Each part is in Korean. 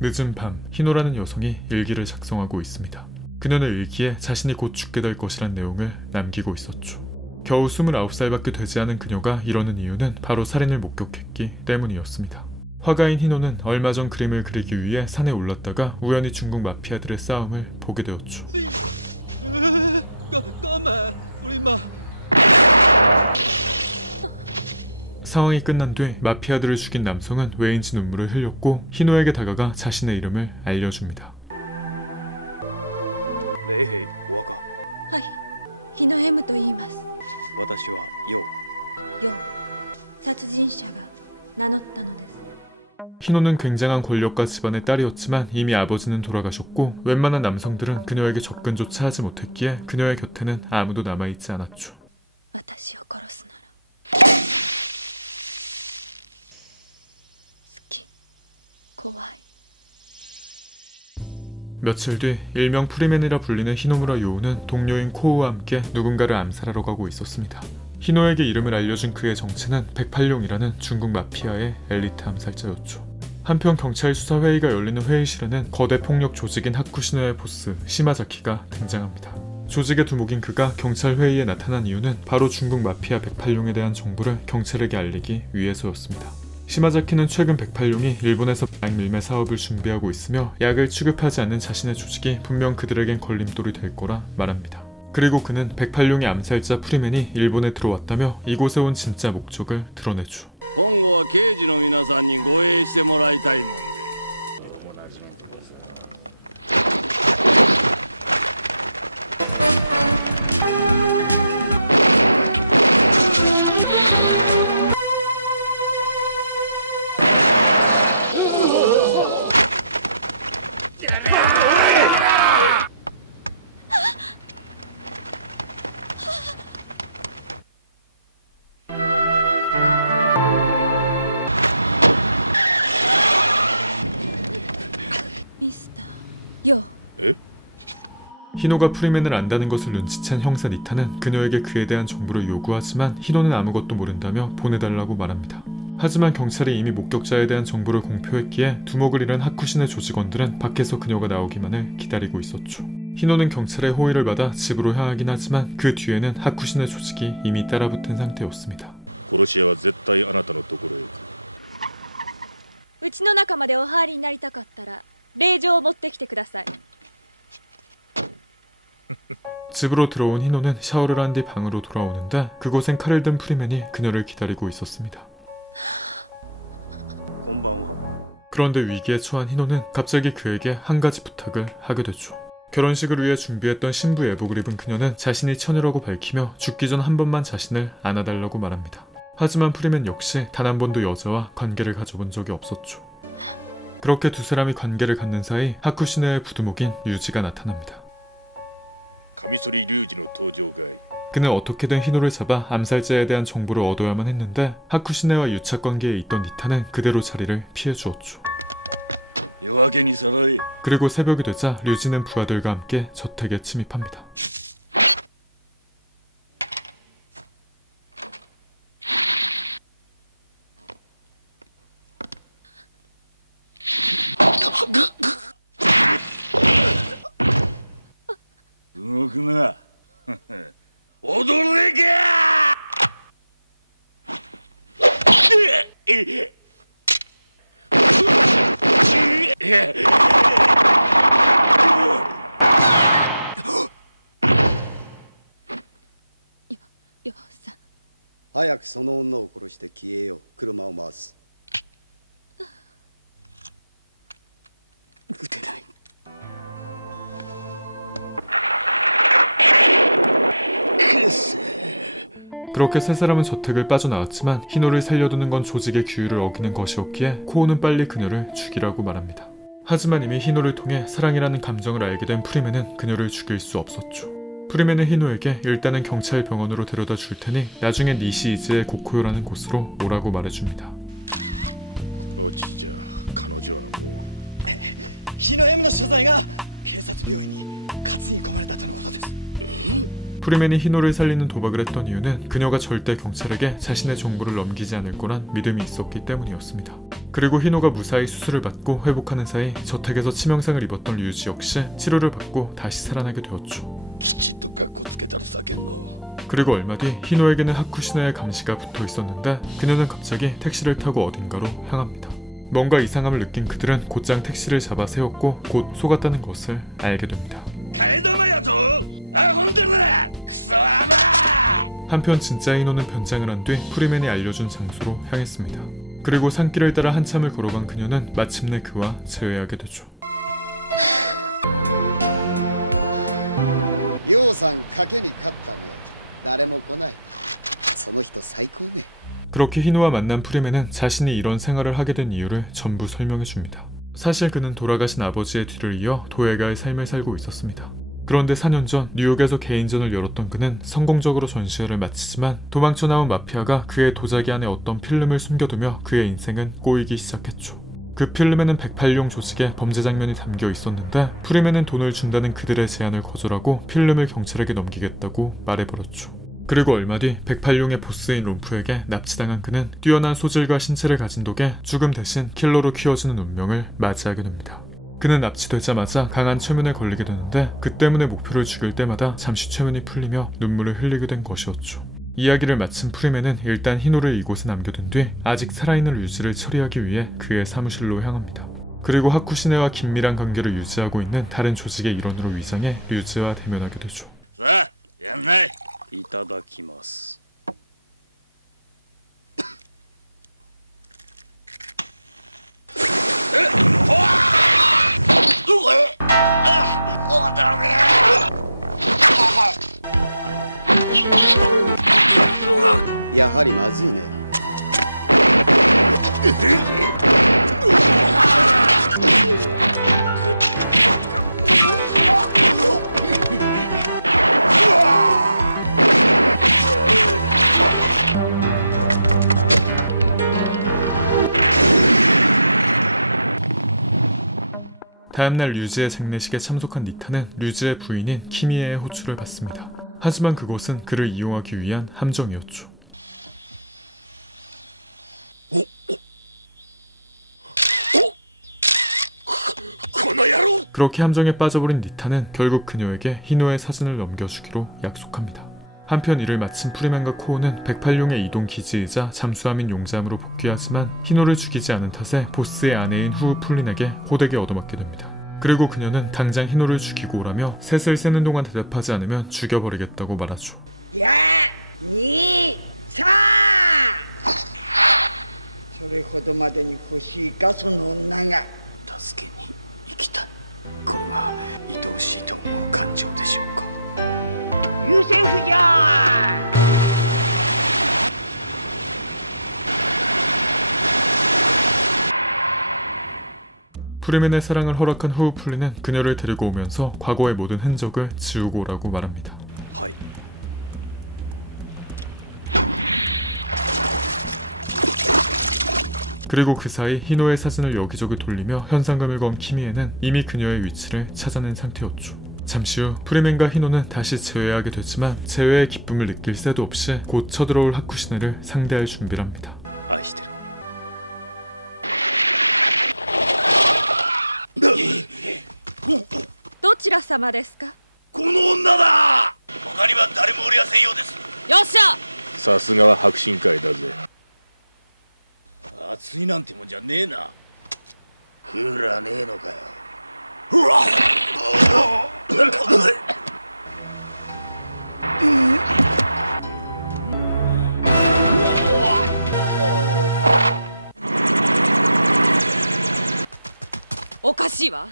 늦은 밤, 희노라는 여성이 일기를 작성하고 있습니다. 그녀는 일기에 자신이 곧 죽게 될 것이란 내용을 남기고 있었죠. 겨우 29살밖에 되지 않은 그녀가 이러는 이유는 바로 살인을 목격했기 때문이었습니다. 화가인 희노는 얼마 전 그림을 그리기 위해 산에 올랐다가 우연히 중국 마피아들의 싸움을 보게 되었죠. 상황이 끝난 뒤 마피아들을 죽인 남성은 왜인지 눈물을 흘렸고 희노에게 다가가 자신의 이름을 알려줍니다. 霊兵お若。はい、日野 M と言います。私は陽。よう、殺人者が名乗ったのです。 희노는 굉장한 권력가 집안의 딸이었지만 이미 아버지는 돌아가셨고 웬만한 남성들은 그녀에게 접근조차 하지 못했기에 그녀의 곁에는 아무도 남아있지 않았죠. 私を殺すなら好き、怖い。 며칠 뒤 일명 프리맨이라 불리는 히노무라 요우는 동료인 코우와 함께 누군가를 암살하러 가고 있었습니다. 희노에게 이름을 알려준 그의 정체는 108용이라는 중국 마피아의 엘리트 암살자였죠. 한편 경찰 수사회의가 열리는 회의실에는 거대 폭력 조직인 하쿠시노의 보스 시마자키가 등장합니다. 조직의 두목인 그가 경찰 회의에 나타난 이유는 바로 중국 마피아 108용에 대한 정보를 경찰에게 알리기 위해서였습니다. 시마자키는 최근 108용이 일본에서 약 밀매 사업을 준비하고 있으며 약을 취급하지 않는 자신의 조직이 분명 그들에겐 걸림돌이 될 거라 말합니다. 그리고 그는 108용의 암살자 프리맨이 일본에 들어왔다며 이곳에 온 진짜 목적을 드러내죠. 今後は刑事の皆さんに護衛してもらいたいもんで。 ミスターよう。 희노가 프리맨을 안다는 것을 눈치챈 형사 니타는 그녀에게 그에 대한 정보를 요구하지만 희노는 아무것도 모른다며 보내달라고 말합니다. 하지만 경찰이 이미 목격자에 대한 정보를 공표했기에 두목을 잃은 하쿠신의 조직원들은 밖에서 그녀가 나오기만을 기다리고 있었죠. 희노는 경찰의 호의를 받아 집으로 향하긴 하지만 그 뒤에는 하쿠신의 조직이 이미 따라붙은 상태였습니다. 殺し屋は絶対あなたのところへ行く。うちの中までお入りになりたかったら令状を持ってきてください。 집으로 들어온 희노는 샤워를 한 뒤 방으로 돌아오는데 그곳엔 칼을 든 프리맨이 그녀를 기다리고 있었습니다. こんばんは。 그런데 위기에 처한 희노는 갑자기 그에게 한 가지 부탁을 하게 되죠. 결혼식을 위해 준비했던 신부 예복을 입은 그녀는 자신이 처녀라고 밝히며 죽기 전 한 번만 자신을 안아달라고 말합니다. 하지만 프리맨 역시 단 한 번도 여자와 관계를 가져본 적이 없었죠. 그렇게 두 사람이 관계를 갖는 사이 하쿠시네의 부두목인 류지가 나타납니다. カミソリ龍二の登場かい。 그는 어떻게든 희노를 잡아 암살자에 대한 정보를 얻어야만 했는데 하쿠시네와 유착 관계에 있던 니타는 그대로 자리를 피해 주었죠. 夜明けにさらえ。 그리고 새벽이 되자 류지는 부하들과 함께 저택에 침입합니다. .動くな。踊れか。 ようさん。 早くその女を殺して消えよう。車を回す。撃てない。 그렇게 세 사람은 저택을 빠져나왔지만 희노를 살려두는 건 조직의 규율을 어기는 것이었기에 코오는 빨리 그녀를 죽이라고 말합니다. 하지만 이미 희노를 통해 사랑이라는 감정을 알게 된 프리맨은 그녀를 죽일 수 없었죠. 프리맨은 희노에게 일단은 경찰 병원으로 데려다 줄 테니 나중에 니시이즈의 고코요라는 곳으로 오라고 말해줍니다. このちじゃ彼女はもう。日野 M の所在が警察病院に担ぎ込まれたとのことです。 프리맨이 희노를 살리는 도박을 했던 이유는 그녀가 절대 경찰에게 자신의 정보를 넘기지 않을 거란 믿음이 있었기 때문이었습니다. 그리고 희노가 무사히 수술을 받고 회복하는 사이 저택에서 치명상을 입었던 류지 역시 치료를 받고 다시 살아나게 되었죠. きちっとカッコつけたら叫んの 그리고 얼마 뒤 희노에게는 하쿠시나의 감시가 붙어 있었는데 그녀는 갑자기 택시를 타고 어딘가로 향합니다. 뭔가 이상함을 느낀 그들은 곧장 택시를 잡아 세웠고 곧 속았다는 것을 알게 됩니다. 替え玉やぞアホんでるなクソアマ 한편 진짜 희노는 변장을 한 뒤 프리맨이 알려준 장소로 향했습니다. 그리고 산길을 따라 한참을 걸어간 그녀는 마침내 그와 재회하게 되죠. ようさん賭けに勝ったね。誰も来ない。その人最高ね。 그렇게 희노와 만난 프리맨은 자신이 이런 생활을 하게 된 이유를 전부 설명해줍니다. 사실 그는 돌아가신 아버지의 뒤를 이어 도예가의 삶을 살고 있었습니다. 그런데 4년 전 뉴욕에서 개인전을 열었던 그는 성공적으로 전시회를 마치지만 도망쳐 나온 마피아가 그의 도자기 안에 어떤 필름을 숨겨두며 그의 인생은 꼬이기 시작했죠. 그 필름에는 108용 조직의 범죄 장면이 담겨 있었는데 프리맨은 돈을 준다는 그들의 제안을 거절하고 필름을 경찰에게 넘기겠다고 말해버렸죠. 그리고 얼마 뒤 108용의 보스인 롬프에게 납치당한 그는 뛰어난 소질과 신체를 가진 덕에 죽음 대신 킬러로 키워지는 운명을 맞이하게 됩니다. 그는 납치되자마자 강한 최면에 걸리게 되는데 그 때문에 목표를 죽일 때마다 잠시 최면이 풀리며 눈물을 흘리게 된 것이었죠. 이야기를 마친 프리맨은 일단 희노를 이곳에 남겨둔 뒤 아직 살아있는 류지를 처리하기 위해 그의 사무실로 향합니다. 그리고 하쿠시네와 긴밀한 관계를 유지하고 있는 다른 조직의 일원으로 위장해 류지와 대면하게 되죠. さあやんないいただきます。 やはりまずいね。다음날 류지의 장례식에 참석한 니타는 류지의 부인인 키미에의 호출을 받습니다. 하지만 그것은 그를 이용하기 위한 함정이었죠. 그렇게 함정에 빠져버린 니타는 결국 그녀에게 희노의 사진을 넘겨주기로 약속합니다. 한편 이를 마친 프리맨과 코오는 108용의 이동 기지이자 잠수함인 용잠으로 복귀하지만 희노를 죽이지 않은 탓에 보스의 아내인 후우 풀린에게 호되게 얻어맞게 됩니다. 그리고 그녀는 당장 희노를 죽이고 오라며 셋을 세는 동안 대답하지 않으면 죽여버리겠다고 말하죠. 야! 2、3! それほどまでに欲しいかその女が。助けに行きたい。これが愛おしいと思う感情でしょうか。優先不じゃ 프리맨의 사랑을 허락한 후우 풀리는 그녀를 데리고 오면서 과거의 모든 흔적을 지우고 오라고 말합니다. はい。 그리고 그 사이 희노의 사진을 여기저기 돌리며 현상금을 건 키미에는 이미 그녀의 위치를 찾아낸 상태였죠. 잠시 후 프리맨과 희노는 다시 재회하게 되지만 재회의 기쁨을 느낄 새도 없이 곧 쳐들어올 하쿠시네를 상대할 준비를 합니다. 愛してる。どちら様ですか？この女だ他には誰もおりやせんようですよっしゃ！さすがは迫真会だぜ熱いなんてもんじゃねえなクーラーねえのかようわおかしいわ。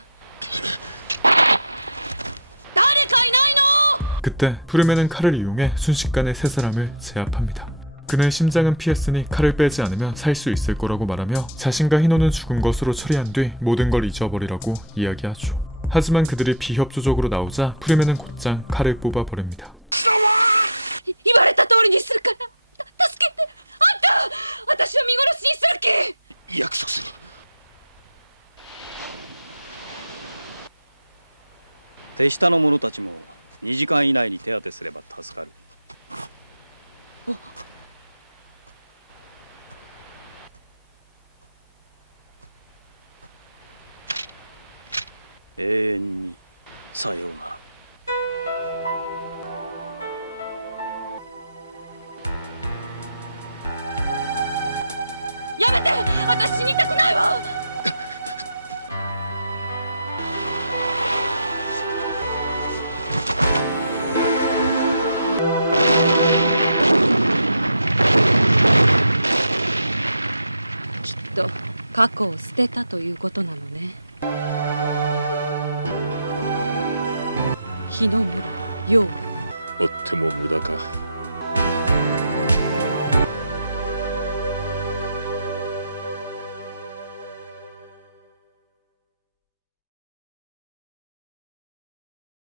誰かいないの？ 그때 프리맨은 칼을 이용해 순식간에 세 사람을 제압합니다. 그는 심장은 피했으니 칼을 빼지 않으면 살 수 있을 거라고 말하며 자신과 희노는 죽은 것으로 처리한 뒤 모든 걸 잊어버리라고 이야기하죠. 하지만 그들이 비협조적으로 나오자 프리맨은 곧장 칼을 뽑아버립니다. 言われた通りにするから助けて。あんた私を見殺しにする気？約束する手下の者たちも2時間以内に手当てすれば助かる。永遠にさようなら。やめて、私死にたくないわ。きっと過去を捨てたということなのね。日野村陽。追っても無駄か。